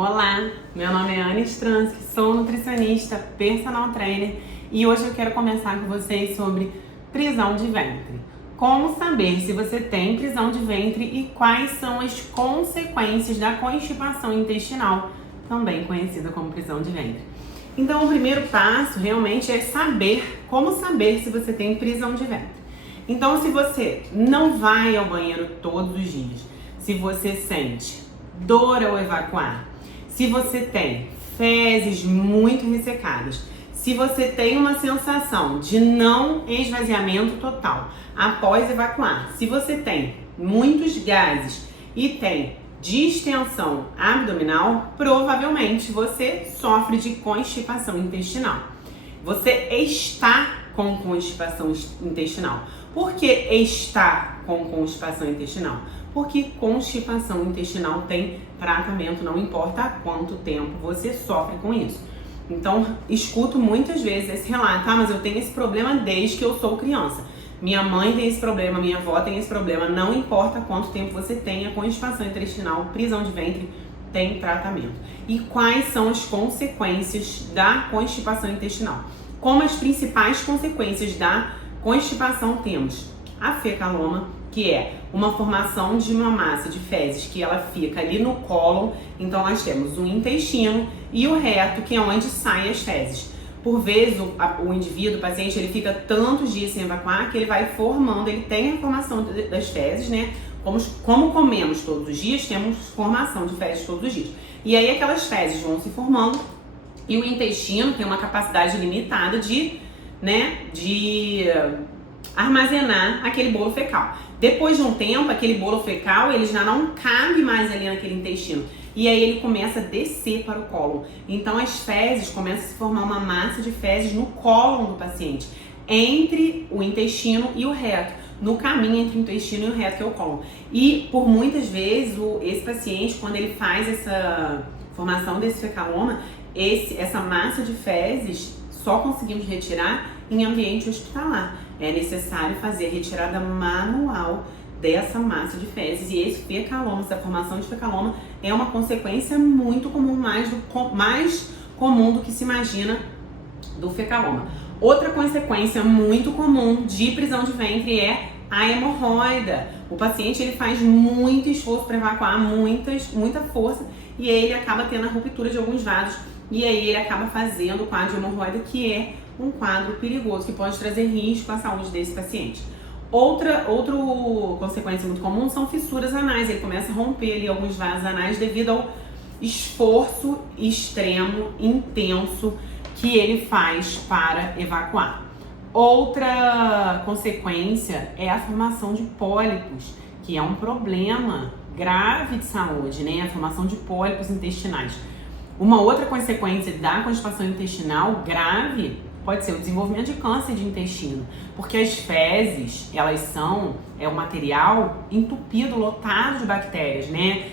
Olá, meu nome é Anne Stransky, sou nutricionista, personal trainer e hoje eu quero conversar com vocês sobre prisão de ventre. Como saber se você tem prisão de ventre e quais são as consequências da constipação intestinal, também conhecida como prisão de ventre. Então, o primeiro passo realmente é como saber se você tem prisão de ventre. Então, se você não vai ao banheiro todos os dias, se você sente dor ao evacuar, se você tem fezes muito ressecadas, se você tem uma sensação de não esvaziamento total após evacuar, se você tem muitos gases e tem distensão abdominal, provavelmente você sofre de constipação intestinal. Você está com constipação intestinal. Por que está com constipação intestinal? Porque constipação intestinal tem tratamento, não importa há quanto tempo você sofre com isso. Então, escuto muitas vezes esse relato, mas eu tenho esse problema desde que eu sou criança. Minha mãe tem esse problema, minha avó tem esse problema, não importa quanto tempo você tenha constipação intestinal, prisão de ventre, tem tratamento. E quais são as consequências da constipação intestinal? Como as principais consequências da constipação temos a fecaloma, que é uma formação de uma massa de fezes que ela fica ali no cólon. Então nós temos o intestino e o reto, que é onde saem as fezes. Por vezes o indivíduo, o paciente, ele fica tantos dias sem evacuar que ele vai formando, ele tem a formação das fezes, né? Como comemos todos os dias, temos formação de fezes todos os dias. E aí aquelas fezes vão se formando e o intestino tem uma capacidade limitada de armazenar aquele bolo fecal. Depois de um tempo, aquele bolo fecal, ele já não cabe mais ali naquele intestino. E aí ele começa a descer para o cólon. Então as fezes começam a se formar uma massa de fezes no cólon do paciente, entre o intestino e o reto, no caminho entre o intestino e o reto, que é o cólon. E por muitas vezes esse paciente, quando ele faz essa formação desse fecaloma, essa massa de fezes só conseguimos retirar em ambiente hospitalar. É necessário fazer a retirada manual dessa massa de fezes, e esse fecaloma, essa formação de fecaloma é uma consequência muito comum, mais comum do que se imagina do fecaloma. Outra consequência muito comum de prisão de ventre é a hemorroida. O paciente ele faz muito esforço para evacuar, muita força, e aí ele acaba tendo a ruptura de alguns vasos, e aí ele acaba fazendo o quadro de hemorroida, que é um quadro perigoso, que pode trazer risco à saúde desse paciente. Outra consequência muito comum são fissuras anais. Ele começa a romper ali alguns vasos anais devido ao esforço extremo, intenso que ele faz para evacuar. Outra consequência é a formação de pólipos, que é um problema grave de saúde, né? A formação de pólipos intestinais. Uma outra consequência da constipação intestinal grave pode ser o desenvolvimento de câncer de intestino, porque as fezes, elas são um material entupido, lotado de bactérias, né?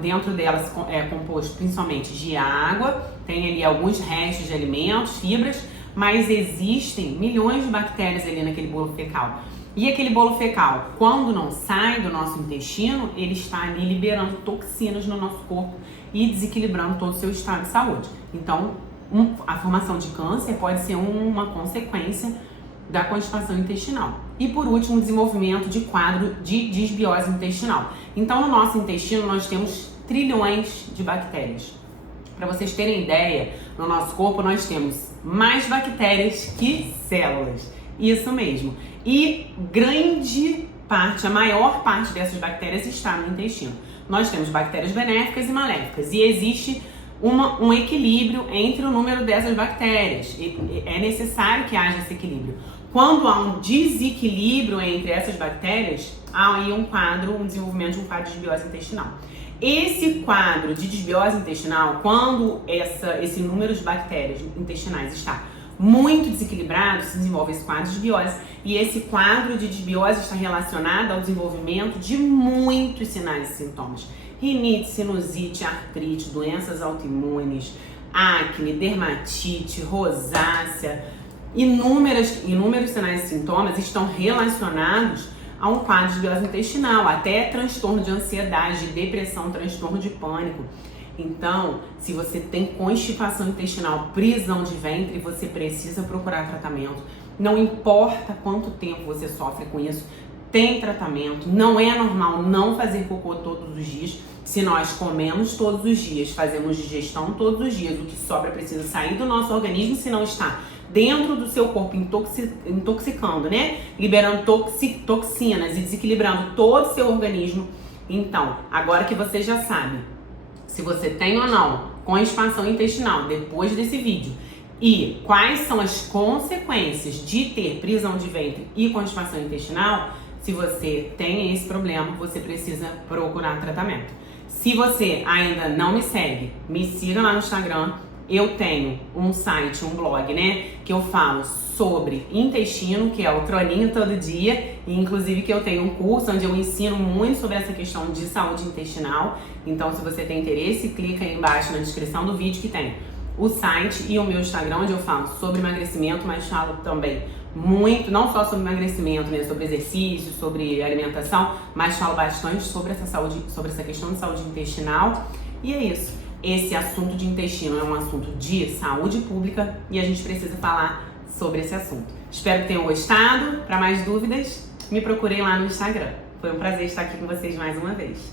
Dentro delas é composto principalmente de água, tem ali alguns restos de alimentos, fibras, mas existem milhões de bactérias ali naquele bolo fecal. E aquele bolo fecal, quando não sai do nosso intestino, ele está ali liberando toxinas no nosso corpo e desequilibrando todo o seu estado de saúde. Então, a formação de câncer pode ser uma consequência da constipação intestinal. E por último, o desenvolvimento de quadro de disbiose intestinal. Então, no nosso intestino, nós temos trilhões de bactérias. Para vocês terem ideia, no nosso corpo nós temos mais bactérias que células. Isso mesmo. E a maior parte dessas bactérias está no intestino. Nós temos bactérias benéficas e maléficas. E existe um equilíbrio entre o número dessas bactérias. É necessário que haja esse equilíbrio. Quando há um desequilíbrio entre essas bactérias, há aí um desenvolvimento de um quadro de desbiose intestinal. Esse quadro de desbiose intestinal, quando esse número de bactérias intestinais está muito desequilibrado, se desenvolve esse quadro de desbiose, e esse quadro de desbiose está relacionado ao desenvolvimento de muitos sinais e sintomas. Rinite, sinusite, artrite, doenças autoimunes, acne, dermatite, rosácea. Inúmeros sinais e sintomas estão relacionados a um quadro de desbiose intestinal, até transtorno de ansiedade, depressão, transtorno de pânico. Então, se você tem constipação intestinal, prisão de ventre, você precisa procurar tratamento. Não importa quanto tempo você sofre com isso, tem tratamento. Não é normal não fazer cocô todos os dias. Se nós comemos todos os dias, fazemos digestão todos os dias, o que sobra precisa sair do nosso organismo, se não está dentro do seu corpo intoxicando, né? Liberando toxinas e desequilibrando todo o seu organismo. Então, agora que você já sabe se você tem ou não constipação intestinal depois desse vídeo e quais são as consequências de ter prisão de ventre e constipação intestinal, se você tem esse problema, você precisa procurar tratamento. Se você ainda não me segue, me siga lá no Instagram. Eu tenho um site, um blog, né, que eu falo sobre intestino, que é o Troninho Todo Dia, e inclusive que eu tenho um curso onde eu ensino muito sobre essa questão de saúde intestinal. Então, se você tem interesse, clica aí embaixo na descrição do vídeo que tem o site e o meu Instagram, onde eu falo sobre emagrecimento, mas falo também muito, não só sobre emagrecimento, né, sobre exercício, sobre alimentação, mas falo bastante sobre essa saúde, sobre essa questão de saúde intestinal. E é isso. Esse assunto de intestino é um assunto de saúde pública e a gente precisa falar sobre esse assunto. Espero que tenham gostado. Para mais dúvidas, me procurem lá no Instagram. Foi um prazer estar aqui com vocês mais uma vez.